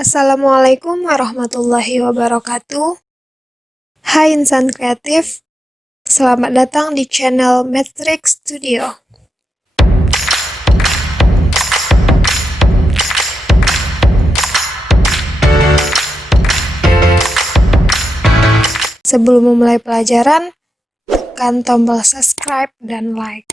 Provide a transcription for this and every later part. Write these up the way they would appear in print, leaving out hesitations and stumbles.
Assalamualaikum warahmatullahi wabarakatuh. Hai insan kreatif, selamat datang di channel Matrix Studio. Sebelum memulai pelajaran, tekan tombol subscribe dan like.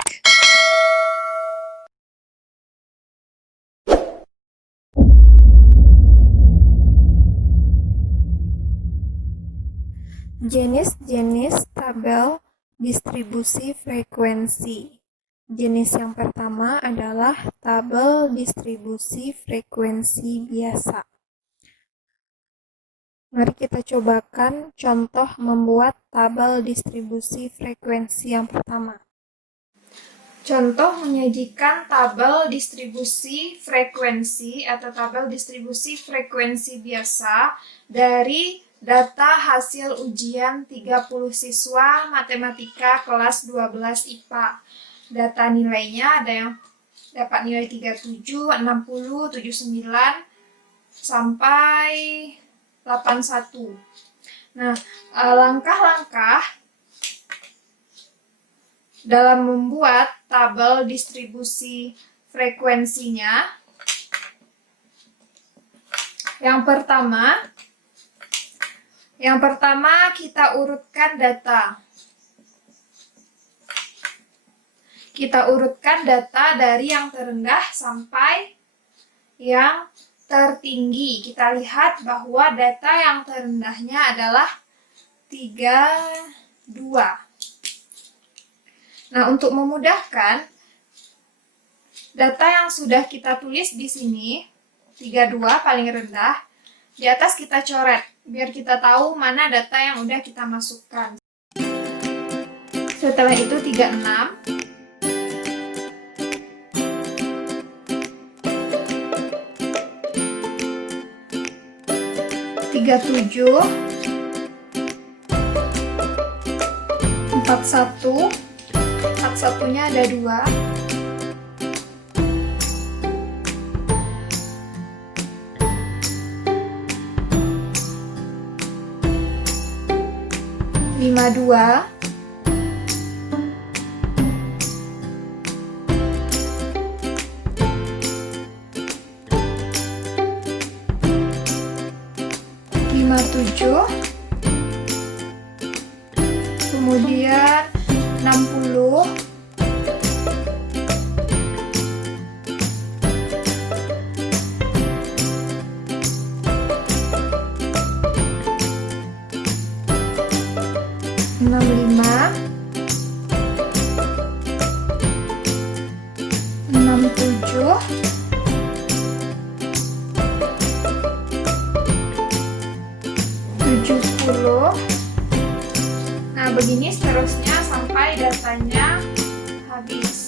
Jenis-jenis tabel distribusi frekuensi. Jenis yang pertama adalah tabel distribusi frekuensi biasa. Mari kita cobakan contoh membuat tabel distribusi frekuensi yang pertama. Contoh menyajikan tabel distribusi frekuensi atau tabel distribusi frekuensi biasa dari data hasil ujian 30 siswa matematika kelas 12 IPA. Data nilainya ada yang dapat nilai 37, 60, 79, sampai 81. Nah, langkah-langkah dalam membuat tabel distribusi frekuensinya. Yang pertama kita urutkan data. Kita urutkan data dari yang terendah sampai yang tertinggi. Kita lihat bahwa data yang terendahnya adalah 32. Nah, untuk memudahkan, data yang sudah kita tulis di sini, 32 paling rendah, di atas kita coret, biar kita tahu mana data yang udah kita masukkan. Setelah itu 36, 37, 41, 41-nya ada 2, 52, 57, kemudian 60, 65, 67, 70. Nah, begini seterusnya sampai datanya habis.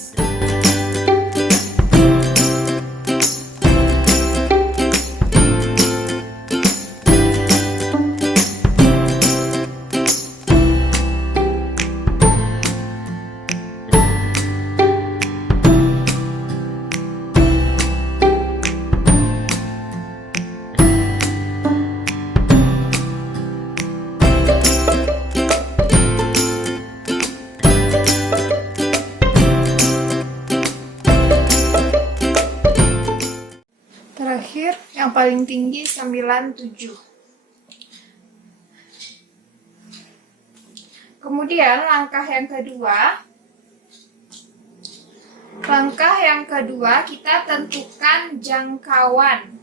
Terakhir, yang paling tinggi 97. Kemudian langkah yang kedua kita tentukan jangkauan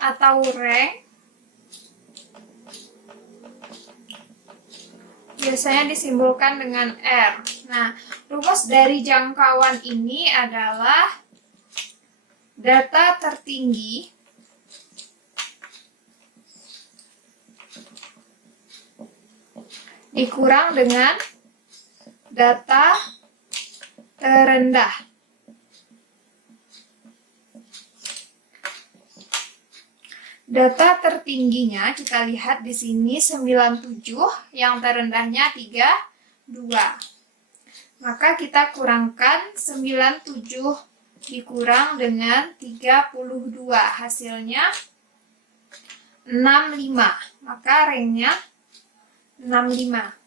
atau rank. Biasanya disimbolkan dengan R. Nah, rumus dari jangkauan ini adalah data tertinggi dikurang dengan data terendah. Data tertingginya kita lihat di sini 97, yang terendahnya 32. Maka kita kurangkan 97 dikurang dengan 32. Hasilnya 65. Maka rangnya 65.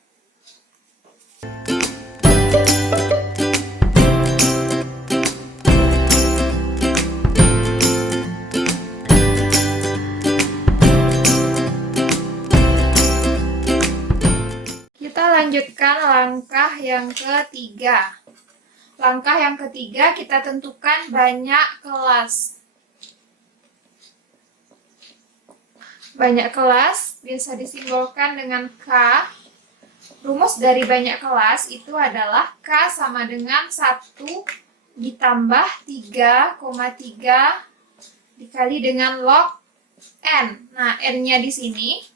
Kita lanjutkan langkah yang ketiga. Langkah yang ketiga, kita tentukan banyak kelas. Banyak kelas biasa disimbolkan dengan K. Rumus dari banyak kelas itu adalah K sama dengan 1 ditambah 3,3 dikali dengan log N. Nah, N-nya di sini.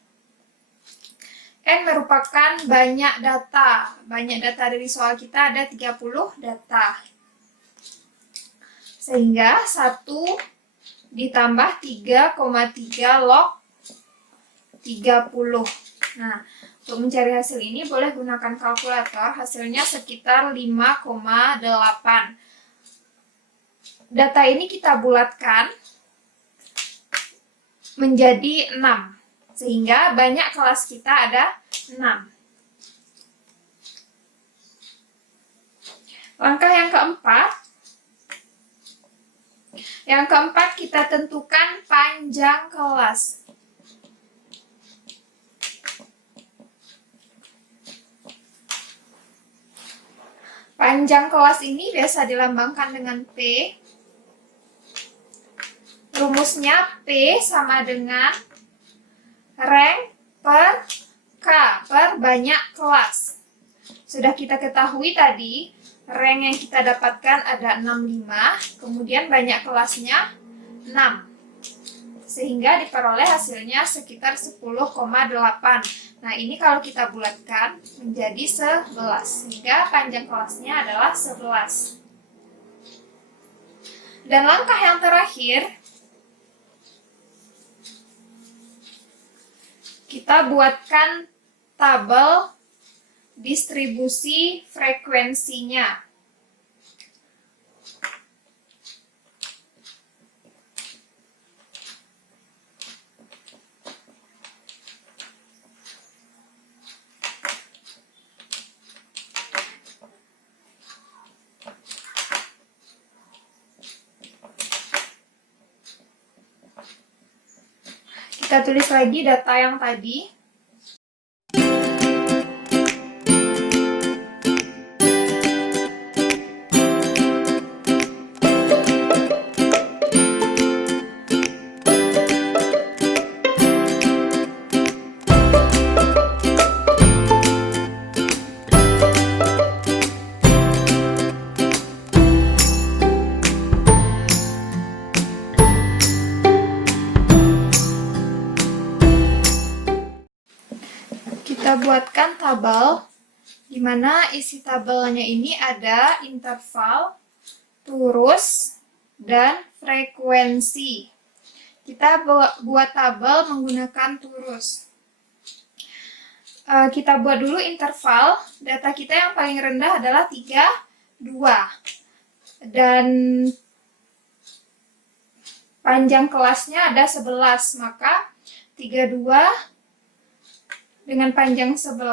N merupakan banyak data. Banyak data dari soal kita ada 30 data. Sehingga 1 ditambah 3,3 log 30. Nah, untuk mencari hasil ini boleh gunakan kalkulator. Hasilnya sekitar 5,8. Data ini kita bulatkan menjadi 6. Sehingga banyak kelas kita ada 6. Langkah yang keempat. Yang keempat, kita tentukan panjang kelas. Panjang kelas ini biasa dilambangkan dengan P. Rumusnya P sama dengan rank per K per banyak kelas. Sudah kita ketahui tadi, rank yang kita dapatkan ada 65, kemudian banyak kelasnya 6. Sehingga diperoleh hasilnya sekitar 10,8. Nah, ini kalau kita bulatkan menjadi 11, sehingga panjang kelasnya adalah 11. Dan langkah yang terakhir, kita buatkan tabel distribusi frekuensinya. Kita tulis lagi data yang tadi. Kita buatkan tabel, di mana isi tabelnya ini ada interval, turus, dan frekuensi. Kita buat tabel menggunakan turus. Kita buat dulu interval. Data kita yang paling rendah adalah 32. Dan panjang kelasnya ada 11, maka 32 dengan panjang 11,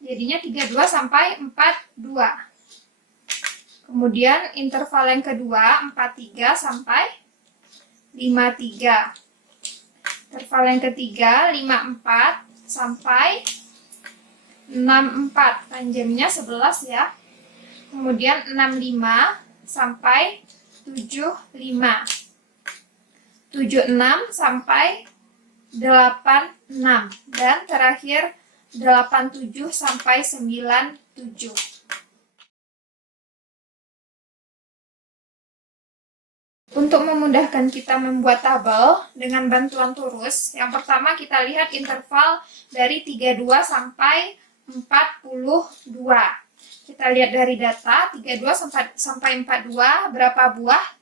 jadinya 32 sampai 42. Kemudian interval yang kedua, 43 sampai 53. Interval yang ketiga, 54 sampai 64. Panjangnya 11 ya. Kemudian 65 sampai 75. 76 sampai 86, dan terakhir 87 sampai 97. Untuk memudahkan kita membuat tabel dengan bantuan turus, yang pertama kita lihat interval dari 32 sampai 42. Kita lihat dari data 32 sampai 42 berapa buah.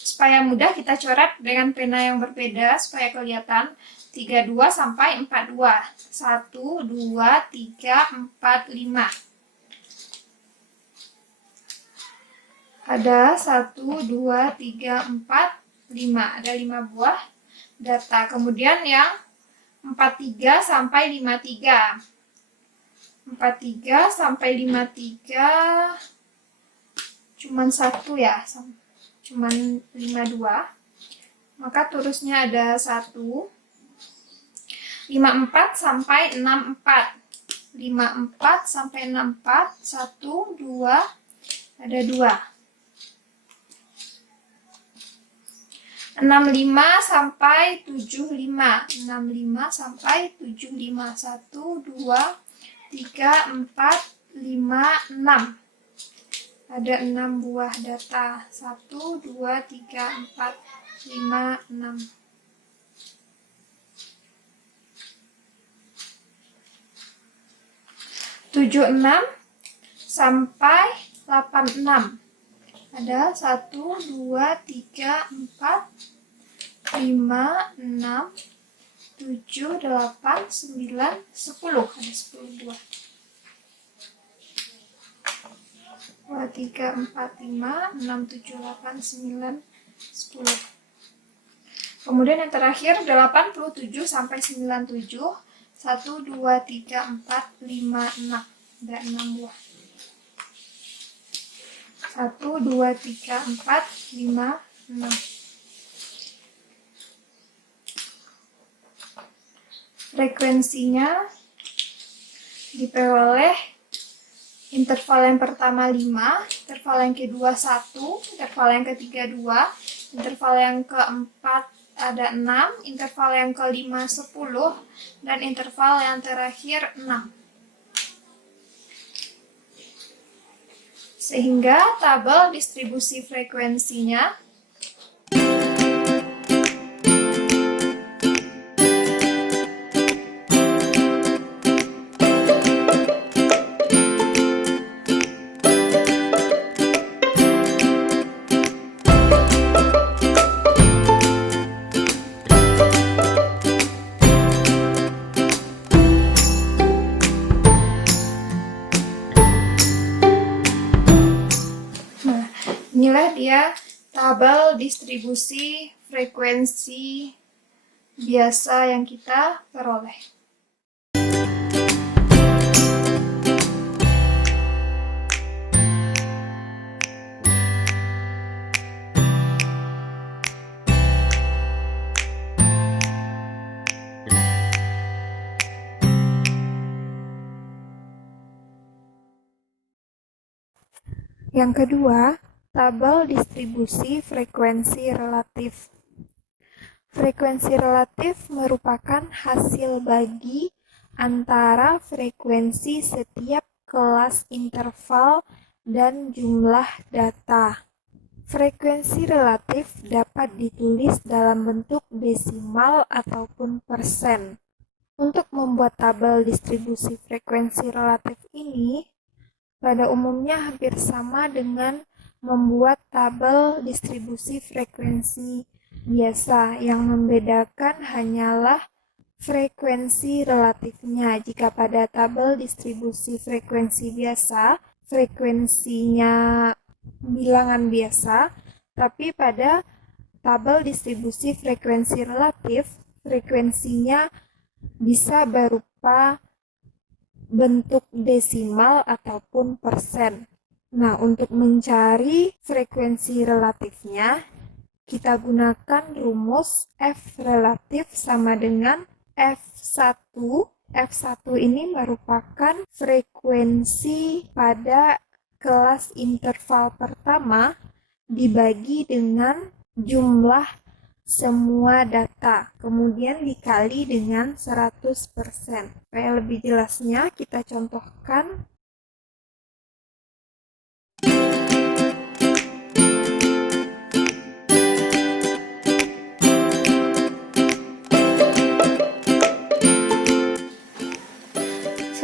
Supaya mudah kita coret dengan pena yang berbeda supaya kelihatan. 32 sampai 42. 1, 2, 3, 4, 5. Ada 1, 2, 3, 4, 5. Ada 5 buah data. Kemudian yang 43 sampai 53. 43 sampai 53 cuman 1 ya, cuman 52. Maka terusnya ada 1. 54 sampai 64. 54 sampai 64, 1, 2, ada 2. 65 sampai 75. 65 sampai 75. 1, 2, 3, 4, 5, 6. Ada 6 buah data. 1, 2, 3, 4, 5, 6. 76 sampai 86. Ada 1, 2, 3, 4, 5, 6, 7, 8, 9, 10. Ada 10 buah. 2, 3, 4, 5, 6, 7, 8, 9, 10. Kemudian yang terakhir 87 sampai 97. 1, 2, 3, 4, 5, 6. Ada 6 buah. 1, 2, 3, 4, 5, 6. Frekuensinya diperoleh interval yang pertama 5, interval yang kedua 1, interval yang ketiga 2, interval yang keempat ada 6, interval yang kelima 10, dan interval yang terakhir 6. Sehingga tabel distribusi frekuensinya inilah dia tabel distribusi frekuensi biasa yang kita peroleh. Yang kedua, tabel distribusi frekuensi relatif. Frekuensi relatif merupakan hasil bagi antara frekuensi setiap kelas interval dan jumlah data. Frekuensi relatif dapat ditulis dalam bentuk desimal ataupun persen. Untuk membuat tabel distribusi frekuensi relatif ini, pada umumnya hampir sama dengan membuat tabel distribusi frekuensi biasa. Yang membedakan hanyalah frekuensi relatifnya. Jika pada tabel distribusi frekuensi biasa, frekuensinya bilangan biasa, tapi pada tabel distribusi frekuensi relatif, frekuensinya bisa berupa bentuk desimal ataupun persen. Nah, untuk mencari frekuensi relatifnya, kita gunakan rumus F relatif sama dengan F1. F1 ini merupakan frekuensi pada kelas interval pertama dibagi dengan jumlah semua data, kemudian dikali dengan 100%. Supaya lebih jelasnya, kita contohkan.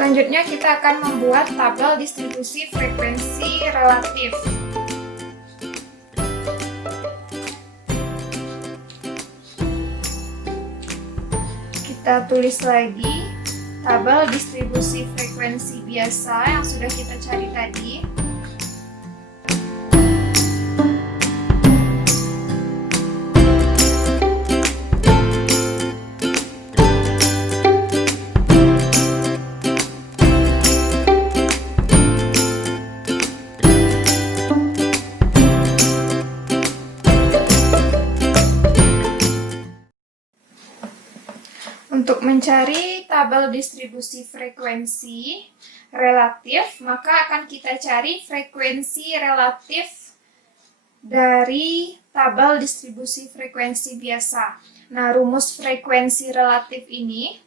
Selanjutnya kita akan membuat tabel distribusi frekuensi relatif. Kita tulis lagi tabel distribusi frekuensi biasa yang sudah kita cari tadi. Untuk mencari tabel distribusi frekuensi relatif, maka akan kita cari frekuensi relatif dari tabel distribusi frekuensi biasa. Nah, rumus frekuensi relatif ini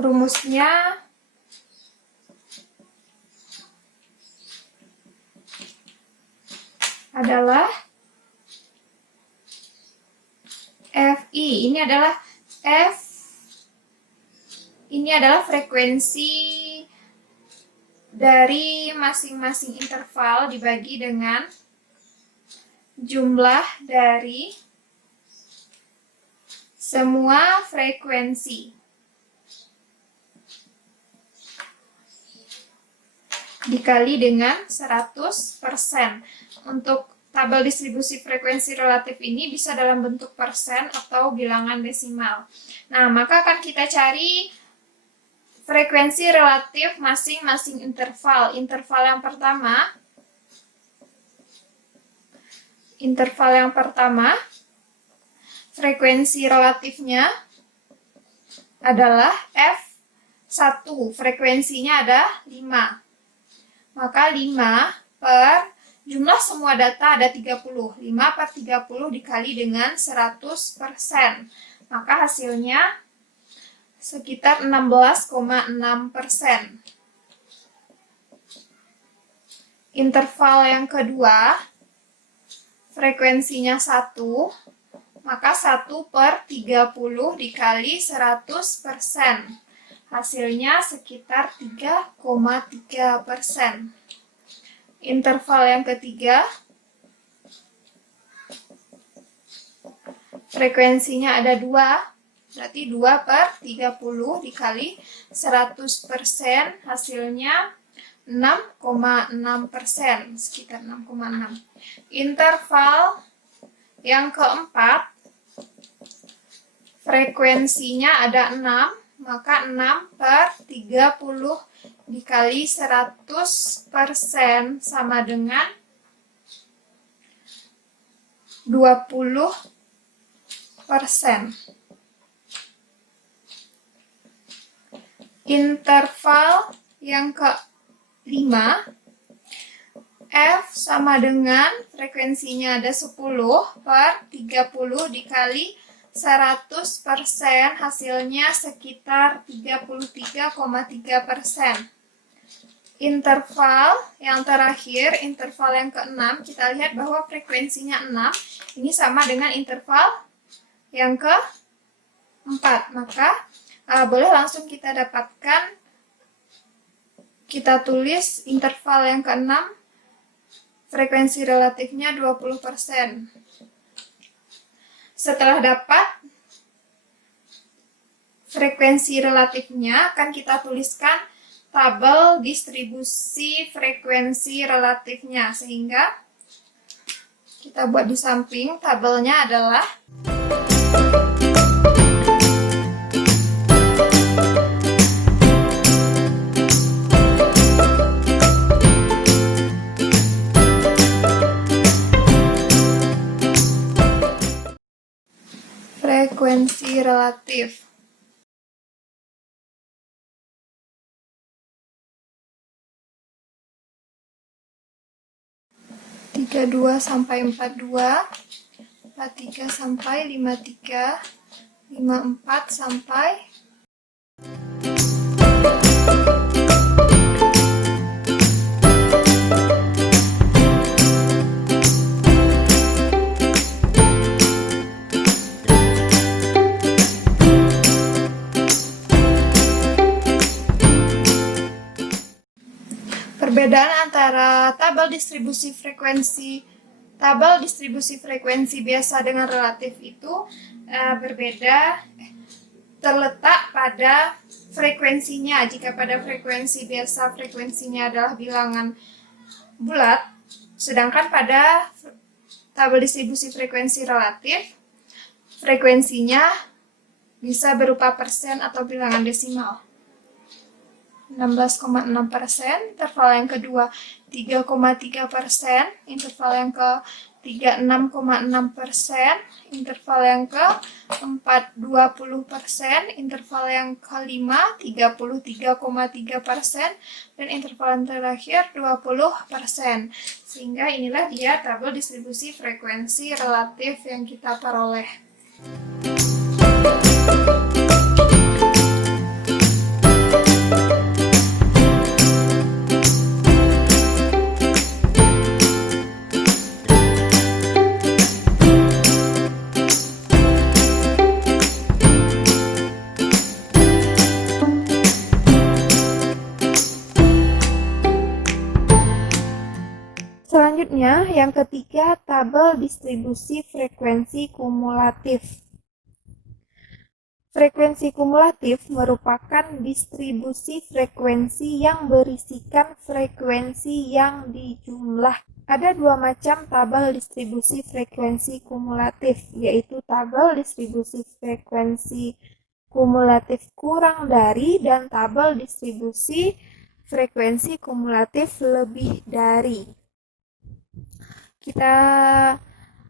rumusnya adalah FI. Ini adalah frekuensi dari masing-masing interval dibagi dengan jumlah dari semua frekuensi dikali dengan 100%. Untuk tabel distribusi frekuensi relatif ini bisa dalam bentuk persen atau bilangan desimal. Nah, maka akan kita cari frekuensi relatif masing-masing interval. Interval yang pertama, frekuensi relatifnya adalah F1. Frekuensinya ada 5. Maka 5 per jumlah semua data ada 30. 5 per 30 dikali dengan 100%. Maka hasilnya sekitar 16,6%. Interval yang kedua, frekuensinya 1, maka 1 per 30 dikali 100%. Hasilnya sekitar 3,3%. Interval yang ketiga, frekuensinya ada 2, berarti 2 per 30 dikali 100%, hasilnya 6,6%, sekitar 6,6. Interval yang keempat, frekuensinya ada 6, maka 6 per 30 dikali 100% sama dengan 20%. Interval yang kelima, F sama dengan frekuensinya ada 10 per 30 dikali 100%, hasilnya sekitar 33,3%. Interval yang terakhir, interval yang keenam, kita lihat bahwa frekuensinya 6, ini sama dengan interval yang keempat. Maka boleh langsung kita dapatkan, kita tulis interval yang keenam, frekuensi relatifnya 20%. Setelah dapat frekuensi relatifnya, akan kita tuliskan tabel distribusi frekuensi relatifnya, sehingga kita buat di samping. Tabelnya adalah frekuensi relatif. 32 sampai 42, 43 sampai 53, 54 sampai 4. Perbedaan antara tabel distribusi frekuensi biasa dengan relatif itu berbeda, terletak pada frekuensinya. Jika pada frekuensi biasa frekuensinya adalah bilangan bulat, sedangkan pada tabel distribusi frekuensi relatif frekuensinya bisa berupa persen atau bilangan desimal. 16,6%, interval yang kedua 3,3%, interval yang ketiga 6,6%, interval yang keempat 20%, interval yang kelima 33,3%, dan interval yang terakhir 20%. Sehingga inilah dia tabel distribusi frekuensi relatif yang kita peroleh. Selanjutnya, yang ketiga, tabel distribusi frekuensi kumulatif. Frekuensi kumulatif merupakan distribusi frekuensi yang berisikan frekuensi yang dijumlah. Ada dua macam tabel distribusi frekuensi kumulatif, yaitu tabel distribusi frekuensi kumulatif kurang dari dan tabel distribusi frekuensi kumulatif lebih dari. Kita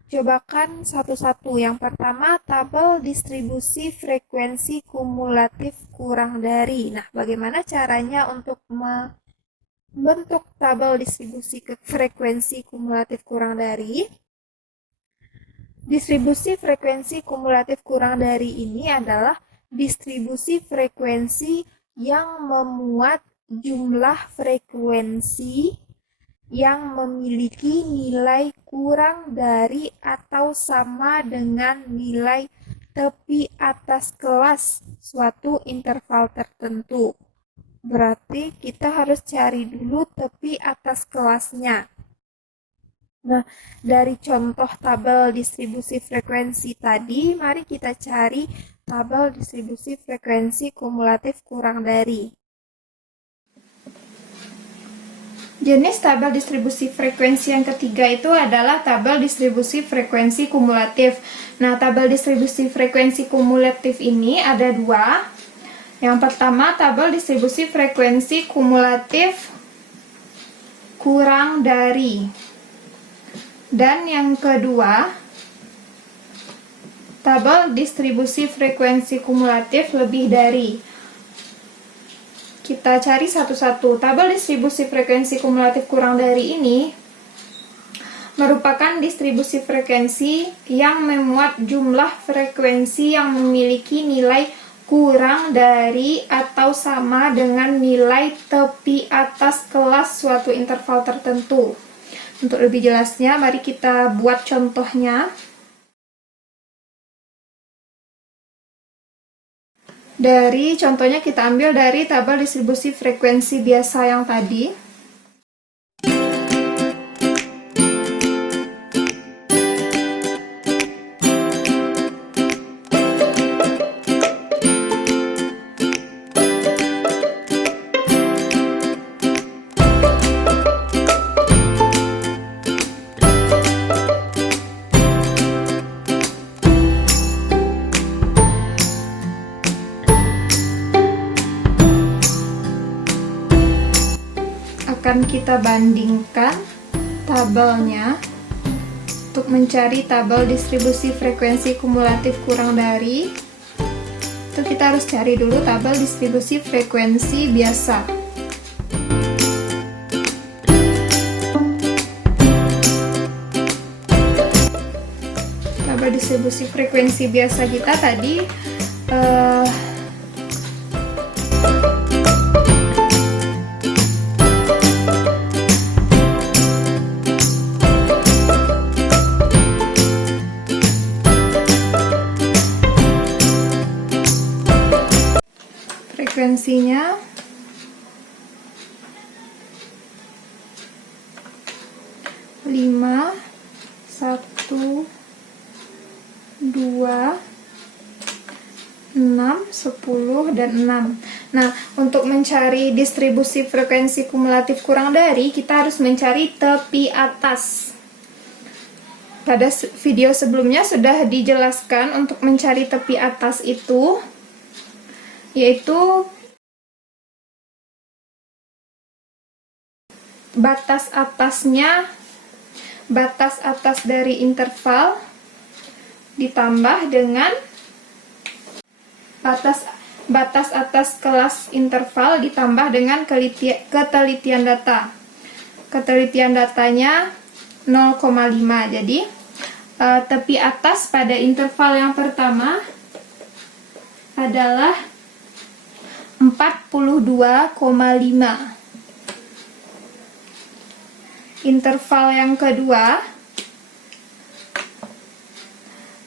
cobakan satu-satu. Yang pertama, tabel distribusi frekuensi kumulatif kurang dari. Nah, bagaimana caranya untuk membentuk tabel distribusi frekuensi kumulatif kurang dari? Distribusi frekuensi kumulatif kurang dari ini adalah distribusi frekuensi yang memuat jumlah frekuensi yang memiliki nilai kurang dari atau sama dengan nilai tepi atas kelas suatu interval tertentu. Berarti kita harus cari dulu tepi atas kelasnya. Nah, dari contoh tabel distribusi frekuensi tadi, mari kita cari tabel distribusi frekuensi kumulatif kurang dari. Jenis tabel distribusi frekuensi yang ketiga itu adalah tabel distribusi frekuensi kumulatif. Nah, tabel distribusi frekuensi kumulatif ini ada dua. Yang pertama, tabel distribusi frekuensi kumulatif kurang dari. Dan yang kedua, tabel distribusi frekuensi kumulatif lebih dari. Kita cari satu-satu. Tabel distribusi frekuensi kumulatif kurang dari ini merupakan distribusi frekuensi yang memuat jumlah frekuensi yang memiliki nilai kurang dari atau sama dengan nilai tepi atas kelas suatu interval tertentu. Untuk lebih jelasnya, mari kita buat contohnya. Dari contohnya kita ambil dari tabel distribusi frekuensi biasa yang tadi. Akan kita bandingkan tabelnya untuk mencari tabel distribusi frekuensi kumulatif kurang dari. Itu kita harus cari dulu tabel distribusi frekuensi biasa. Tabel distribusi frekuensi biasa kita tadi frekuensinya 5, 1, 2, 6, 10, dan 6. Nah, untuk mencari distribusi frekuensi kumulatif kurang dari, kita harus mencari tepi atas. Pada video sebelumnya sudah dijelaskan untuk mencari tepi atas itu, yaitu batas atas dari interval ditambah dengan batas atas kelas interval ditambah dengan ketelitian data. Ketelitian datanya 0,5. Jadi tepi atas pada interval yang pertama adalah 42,5. Interval yang kedua,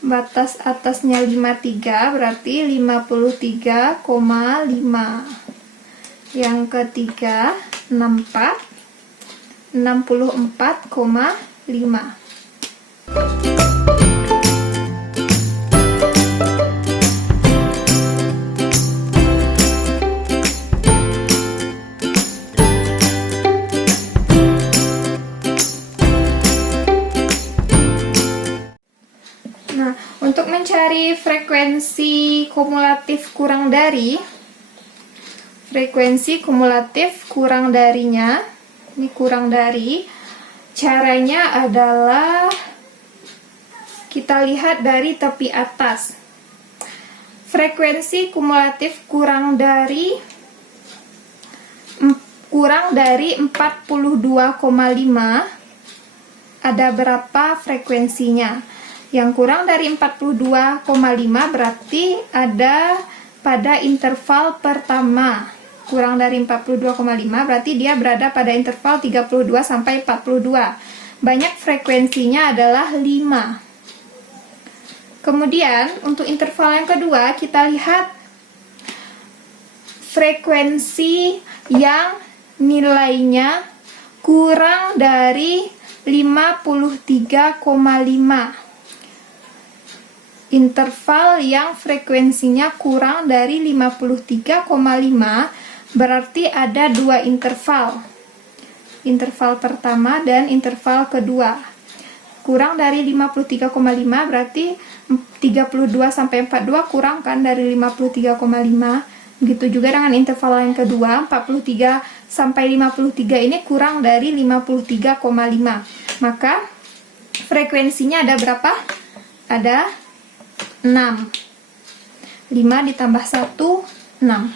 batas atasnya 53, berarti 53,5. Yang ketiga, 64,5. Nah, untuk mencari frekuensi kumulatif kurang dari, ini kurang dari, caranya adalah kita lihat dari tepi atas. Frekuensi kumulatif kurang dari 42,5, ada berapa frekuensinya? Yang kurang dari 42,5 berarti ada pada interval pertama. Kurang dari 42,5 berarti dia berada pada interval 32 sampai 42. Banyak frekuensinya adalah 5. Kemudian untuk interval yang kedua kita lihat frekuensi yang nilainya kurang dari 53,5. Interval yang frekuensinya kurang dari 53,5 berarti ada dua interval. Interval pertama dan interval kedua. Kurang dari 53,5 berarti 32 sampai 42 kurang kan dari 53,5. Begitu juga dengan interval yang kedua, 43 sampai 53 ini kurang dari 53,5. Maka frekuensinya ada berapa? Ada 6. 5 ditambah 1, 6.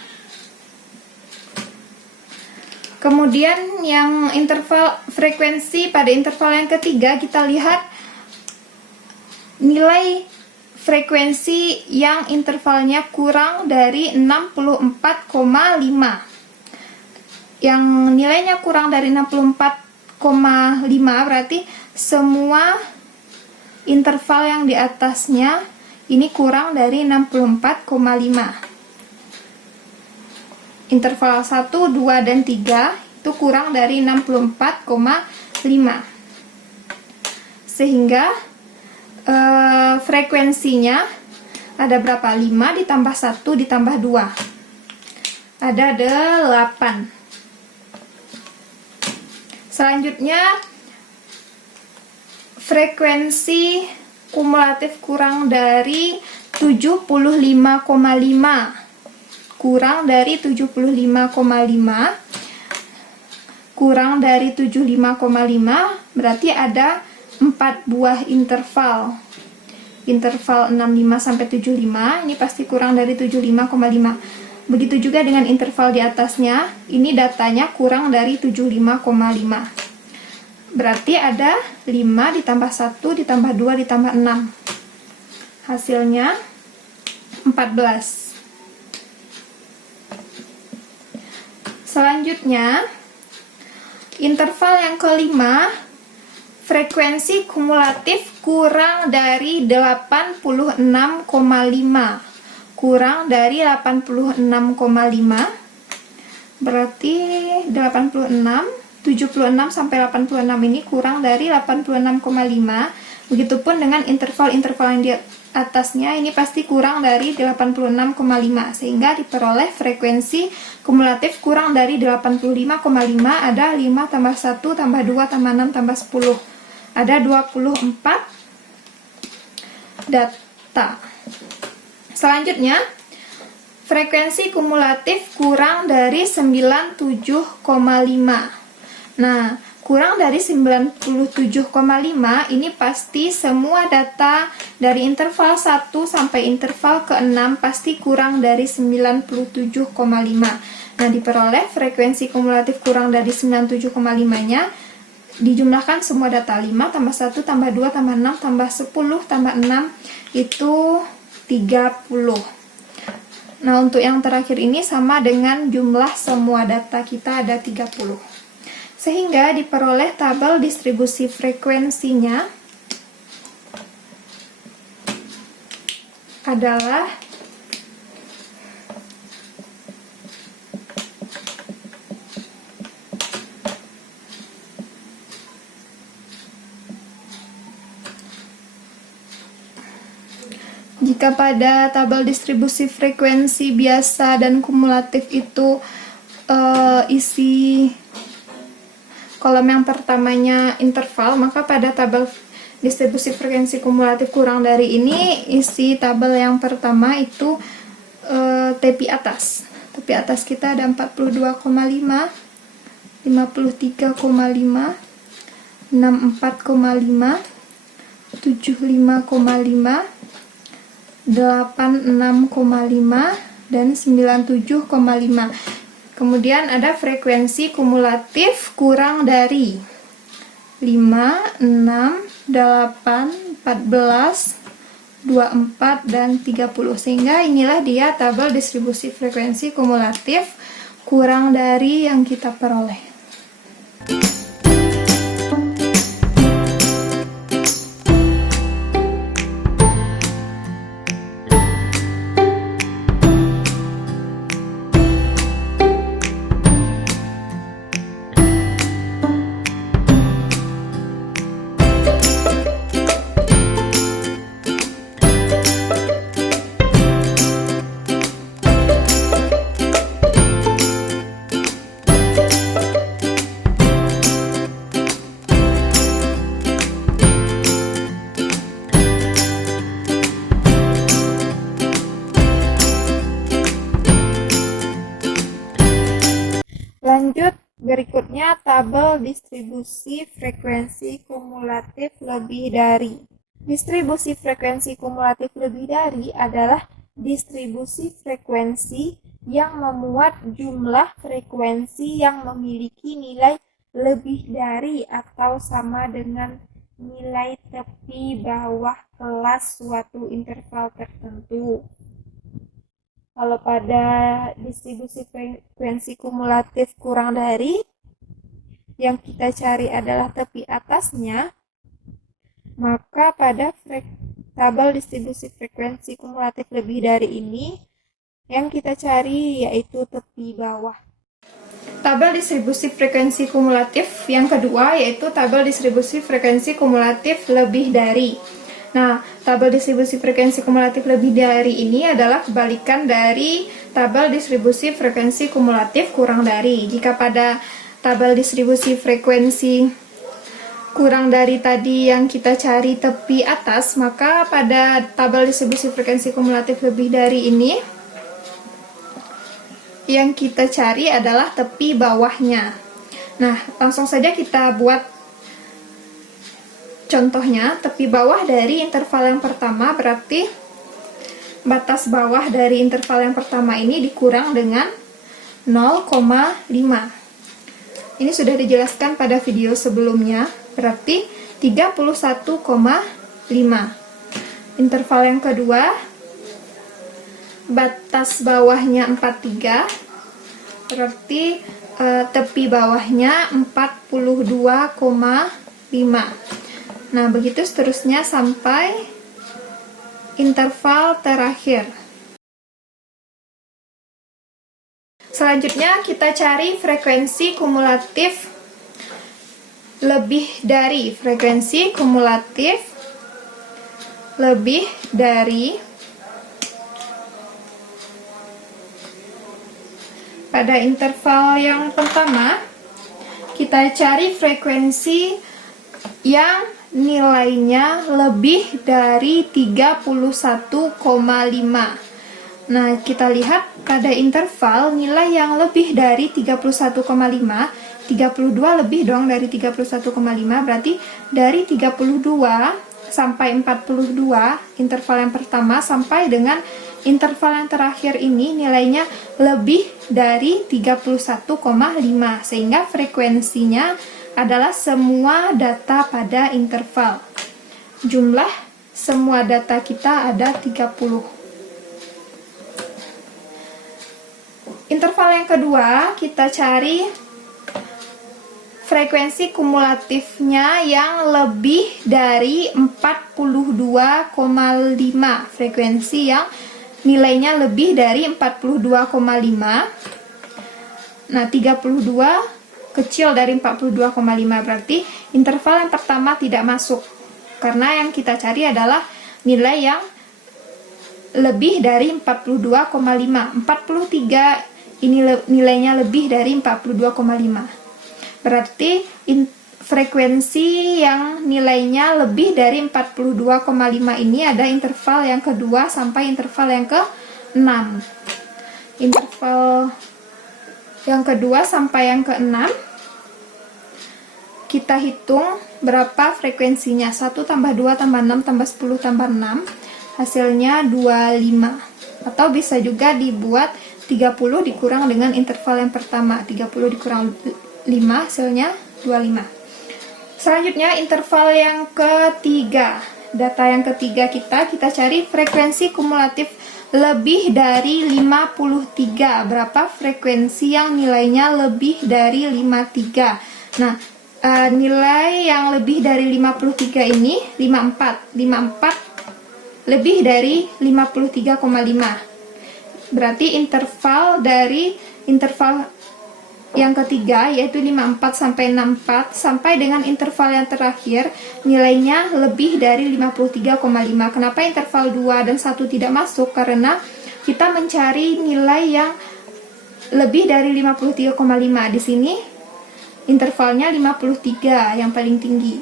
Kemudian yang interval frekuensi pada interval yang ketiga kita lihat nilai frekuensi yang intervalnya kurang dari 64,5. Yang nilainya kurang dari 64,5 berarti semua interval yang di atasnya ini kurang dari 64,5. Interval 1, 2, dan 3 itu kurang dari 64,5. Sehingga frekuensinya ada berapa? 5 ditambah 1 ditambah 2. Ada 8. Selanjutnya frekuensi kumulatif kurang dari 75,5. Kurang dari 75,5. Kurang dari 75,5 berarti ada 4 buah interval. Interval 65 sampai 75 ini pasti kurang dari 75,5. Begitu juga dengan interval di atasnya, ini datanya kurang dari 75,5. Berarti ada 5 ditambah 1 ditambah 2 ditambah 6. Hasilnya 14. Selanjutnya, interval yang kelima, frekuensi kumulatif kurang dari 86,5. Kurang dari 86,5. Berarti 86, 76 sampai 86 ini kurang dari 86,5. Begitupun dengan interval-interval yang di atasnya ini pasti kurang dari 86,5 sehingga diperoleh frekuensi kumulatif kurang dari 85,5. Ada 5 tambah 1 tambah 2 tambah 6 tambah 10. Ada 24 data. Selanjutnya frekuensi kumulatif kurang dari 97,5. Nah, kurang dari 97,5 ini pasti semua data dari interval 1 sampai interval ke-6 pasti kurang dari 97,5. Nah, diperoleh frekuensi kumulatif kurang dari 97,5-nya, dijumlahkan semua data 5 tambah 1 tambah 2 tambah 6 tambah 10 tambah 6 itu 30. Nah, untuk yang terakhir ini sama dengan jumlah semua data kita ada 30. Sehingga diperoleh tabel distribusi frekuensinya adalah jika pada tabel distribusi frekuensi biasa dan kumulatif itu isi kolom yang pertamanya interval, maka pada tabel distribusi frekuensi kumulatif kurang dari ini isi tabel yang pertama itu tepi atas. Tepi atas kita ada 42,5, 53,5, 64,5, 75,5, 86,5 dan 97,5. Kemudian ada frekuensi kumulatif kurang dari 5, 6, 8, 14, 24 dan 30. Sehingga inilah dia tabel distribusi frekuensi kumulatif kurang dari yang kita peroleh. Lanjut, berikutnya tabel distribusi frekuensi kumulatif lebih dari. Distribusi frekuensi kumulatif lebih dari adalah distribusi frekuensi yang memuat jumlah frekuensi yang memiliki nilai lebih dari atau sama dengan nilai tepi bawah kelas suatu interval tertentu. Kalau pada distribusi frekuensi kumulatif kurang dari, yang kita cari adalah tepi atasnya, maka pada tabel distribusi frekuensi kumulatif lebih dari ini, yang kita cari yaitu tepi bawah. Tabel distribusi frekuensi kumulatif yang kedua yaitu tabel distribusi frekuensi kumulatif lebih dari. Nah, tabel distribusi frekuensi kumulatif lebih dari ini adalah kebalikan dari tabel distribusi frekuensi kumulatif kurang dari. Jika pada tabel distribusi frekuensi kurang dari tadi yang kita cari tepi atas, maka pada tabel distribusi frekuensi kumulatif lebih dari ini yang kita cari adalah tepi bawahnya. Nah, langsung saja kita buat contohnya. Tepi bawah dari interval yang pertama berarti batas bawah dari interval yang pertama ini dikurang dengan 0,5. Ini sudah dijelaskan pada video sebelumnya, berarti 31,5. Interval yang kedua, batas bawahnya 43, berarti tepi bawahnya 42,5. Nah, begitu seterusnya sampai interval terakhir. Selanjutnya kita cari frekuensi kumulatif lebih dari. Frekuensi kumulatif lebih dari pada interval yang pertama kita cari frekuensi yang nilainya lebih dari 31,5. Nah, kita lihat pada interval nilai yang lebih dari 31,5, 32 lebih dong dari 31,5, berarti dari 32 sampai 42, interval yang pertama, sampai dengan interval yang terakhir ini nilainya lebih dari 31,5, sehingga frekuensinya adalah semua data pada interval. Jumlah semua data kita ada 30. Interval yang kedua, kita cari frekuensi kumulatifnya yang lebih dari 42,5. Frekuensi yang nilainya lebih dari 42,5. Nah, 32 kecil dari 42,5, berarti interval yang pertama tidak masuk. Karena yang kita cari adalah nilai yang lebih dari 42,5. 43 ini nilainya lebih dari 42,5. Berarti frekuensi yang nilainya lebih dari 42,5 ini ada interval yang kedua sampai interval yang ke-6. Interval yang kedua sampai yang ke-6, kita hitung berapa frekuensinya. 1 tambah 2 tambah 6 tambah 10 tambah 6, hasilnya 25. Atau bisa juga dibuat 30 dikurang dengan interval yang pertama. 30 dikurang 5, hasilnya 25. Selanjutnya interval yang ketiga. Data yang ketiga kita cari frekuensi kumulatif lebih dari 53. Berapa frekuensi yang nilainya lebih dari 53? Nah, nilai yang lebih dari 53 ini 54. 54 lebih dari 53,5. Berarti interval dari interval yang ketiga yaitu 54 sampai 64 sampai dengan interval yang terakhir nilainya lebih dari 53,5. Kenapa interval 2 dan 1 tidak masuk? Karena kita mencari nilai yang lebih dari 53,5. Di sini intervalnya 53 yang paling tinggi.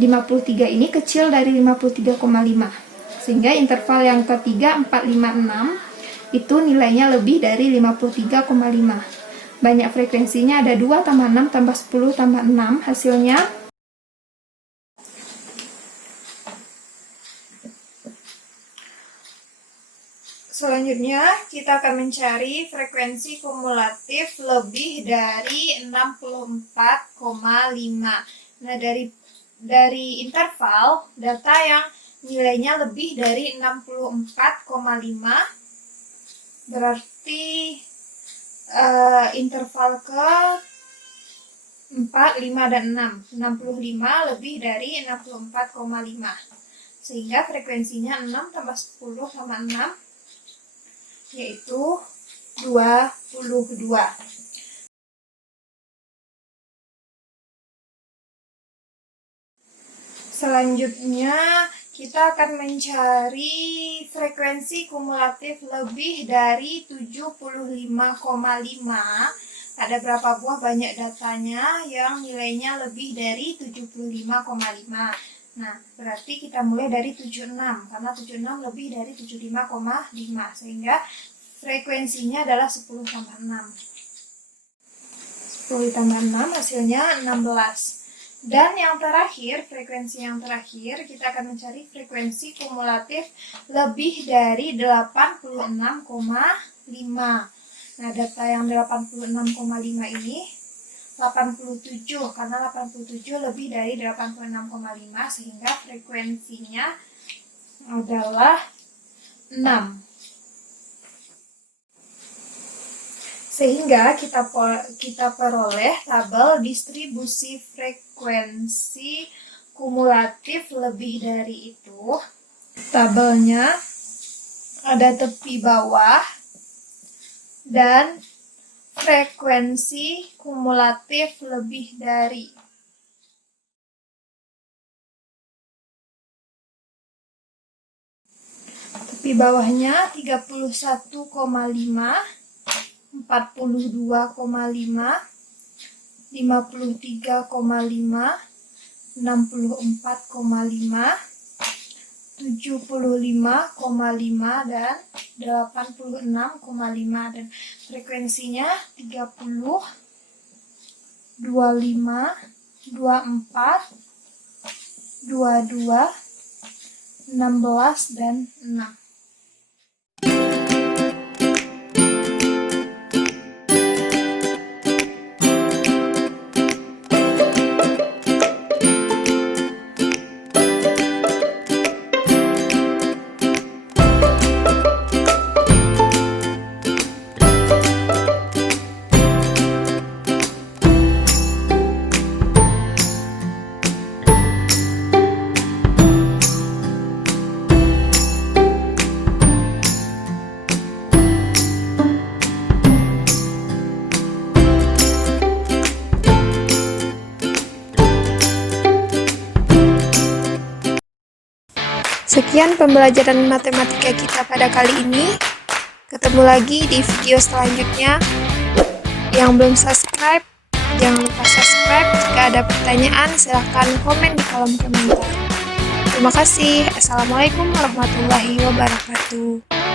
53 ini kecil dari 53,5. Sehingga interval yang ketiga 4, 5, 6 itu nilainya lebih dari 53,5. Banyak frekuensinya, ada 2 tambah 6 tambah 10 tambah 6, hasilnya selanjutnya kita akan mencari frekuensi kumulatif lebih dari 64,5. Nah, dari interval data yang nilainya lebih dari 64,5 berarti interval ke 4, 5, dan 6. 65 lebih dari 64,5. Sehingga frekuensinya 6 tambah 10 tambah 6 yaitu 22. Selanjutnya kita akan mencari frekuensi kumulatif lebih dari 75,5. Ada berapa buah banyak datanya yang nilainya lebih dari 75,5. Nah, berarti kita mulai dari 76, karena 76 lebih dari 75,5, sehingga frekuensinya adalah 10 tambah 6. 10 ditambah 6 hasilnya 16. Dan yang terakhir, frekuensi yang terakhir, kita akan mencari frekuensi kumulatif lebih dari 86,5. Nah, data yang 86,5 ini 87, karena 87 lebih dari 86,5, sehingga frekuensinya adalah 6. Sehingga kita peroleh tabel distribusi frekuensi kumulatif lebih dari itu. Tabelnya ada tepi bawah dan frekuensi kumulatif lebih dari. Tepi bawahnya 31,5, 42,5, 53,5, 64,5, 75,5 dan 86,5 dan frekuensinya 30, 25, 24, 22, 16 dan 6. Sekian pembelajaran matematika kita pada kali ini. Ketemu lagi di video selanjutnya. Yang belum subscribe, jangan lupa subscribe. Jika ada pertanyaan, silahkan komen di kolom komentar. Terima kasih. Assalamualaikum warahmatullahi wabarakatuh.